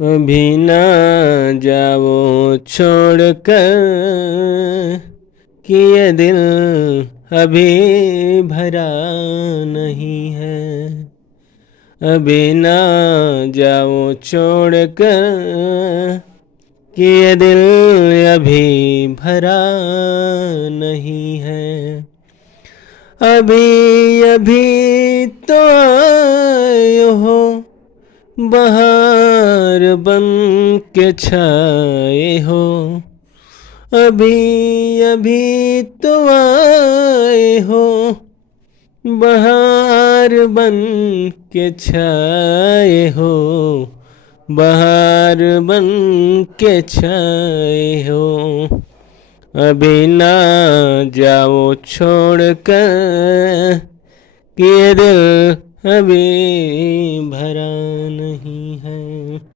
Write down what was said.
अभी ना जाओ छोड़कर कि ये दिल अभी भरा नहीं है। अभी ना जाओ छोड़कर कि ये दिल अभी भरा नहीं है। अभी अभी तो आए हो बहार बन के छाए हो। अभी अभी तो आए हो बहार बन के छाए हो। बहार बन के छाए हो। अभी ना जाओ छोड़कर कि ये दिल अभी भरा नहीं है।